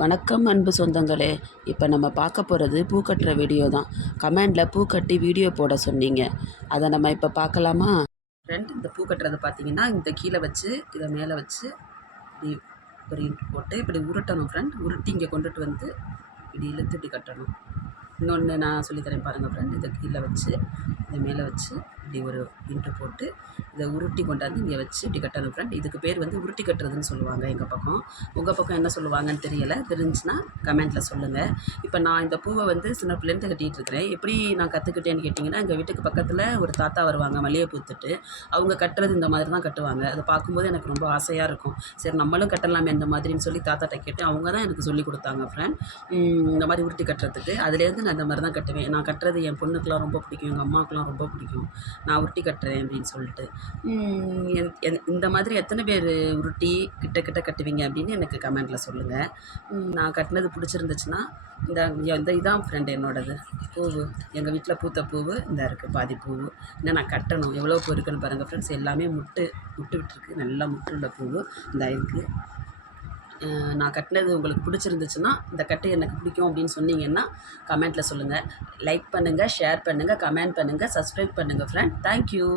வணக்கம் அன்பு சொந்தங்களே. இப்போ நம்ம பார்க்க போகிறது பூ கட்டுற வீடியோ தான். கமெண்டில் பூ கட்டி வீடியோ போட சொன்னீங்க. அதை நம்ம இப்போ பார்க்கலாமா? ஃப்ரெண்ட், இந்த பூ கட்டுறது பார்த்தீங்கன்னா இந்த கீழே வச்சு இதை மேலே வச்சு இப்படி ஒரு இன்ட்டு போட்டு இப்படி உருட்டணும் ஃப்ரெண்ட். உருட்டி இங்கே கொண்டுட்டு வந்து இப்படி இழுத்து இப்படி கட்டணும். இன்னொன்று நான் சொல்லித்தரேன் பாருங்கள் ஃப்ரெண்ட். இதை கீழே வச்சு இதை மேலே வச்சு இப்படி ஒரு இன்ட்டு போட்டு இதை உருட்டி கொண்டாந்து இங்கே வச்சு இப்படி கட்டணும் ஃப்ரெண்ட். இதுக்கு பேர் வந்து உருட்டி கட்டுறதுன்னு சொல்லுவாங்க எங்கள் பக்கம். உங்கள் பக்கம் என்ன சொல்லுவாங்கன்னு தெரியலை. தெரிஞ்சுன்னா கமெண்ட்டில் சொல்லுங்கள். இப்போ நான் இந்த பூவை வந்து சின்ன பிள்ளைலேருந்து கட்டிகிட்டு இருக்கிறேன். எப்படி நான் கற்றுக்கிட்டேன்னு கேட்டிங்கன்னா, எங்கள் வீட்டுக்கு பக்கத்தில் ஒரு தாத்தா வருவாங்க மல்லிகைப்பூ வித்துட்டு. அவங்க கட்டுறது இந்த மாதிரி தான் கட்டுவாங்க. அதை பார்க்கும்போது எனக்கு ரொம்ப ஆசையாக இருக்கும். சரி நம்மளும் கட்டலாமே இந்த மாதிரின்னு சொல்லி தாத்தாட்ட கேட்டு அவங்க தான் எனக்கு சொல்லி கொடுத்தாங்க ஃப்ரெண்ட். இந்த மாதிரி உருட்டி கட்டுறதுக்கு. அதுலேருந்து நான் இந்த மாதிரி தான் கட்டுவேன். நான் கட்டுறது என் பொண்ணுக்கெலாம் ரொம்ப பிடிக்கும், எங்கள் அம்மாவுக்குலாம் ரொம்ப பிடிக்கும். நான் உருட்டி கட்டுறேன் அப்படின்னு சொல்லிட்டு. இந்த மாதிரி எத்தனை பேர் உருட்டி கிட்ட கிட்ட கட்டுவீங்க அப்படின்னு எனக்கு கமெண்டில் சொல்லுங்கள். நான் கட்டினது பிடிச்சிருந்துச்சுன்னா இந்த இதான் ஃப்ரெண்ட் என்னோடது பூவு. எங்கள் வீட்டில் பூத்த பூவு இந்த இருக்குது பாதி பூவு. இன்னும் நான் கட்டணும். எவ்வளோ பூ இருக்குன்னு பாருங்கள் ஃப்ரெண்ட்ஸ். எல்லாமே முட்டு விட்டுருக்கு. நல்லா முட்டு உள்ள பூவு இந்த இருக்குது. நான் கட்டினது உங்களுக்கு பிடிச்சிருந்துச்சுன்னா, இந்த கட்டு எனக்கு பிடிக்கும் அப்படின்னு சொன்னீங்கன்னா கமெண்ட்டில் சொல்லுங்கள். லைக் பண்ணுங்கள், ஷேர் பண்ணுங்கள், கமெண்ட் பண்ணுங்கள், சப்ஸ்கிரைப் பண்ணுங்கள் ஃப்ரெண்ட். தேங்க்யூ.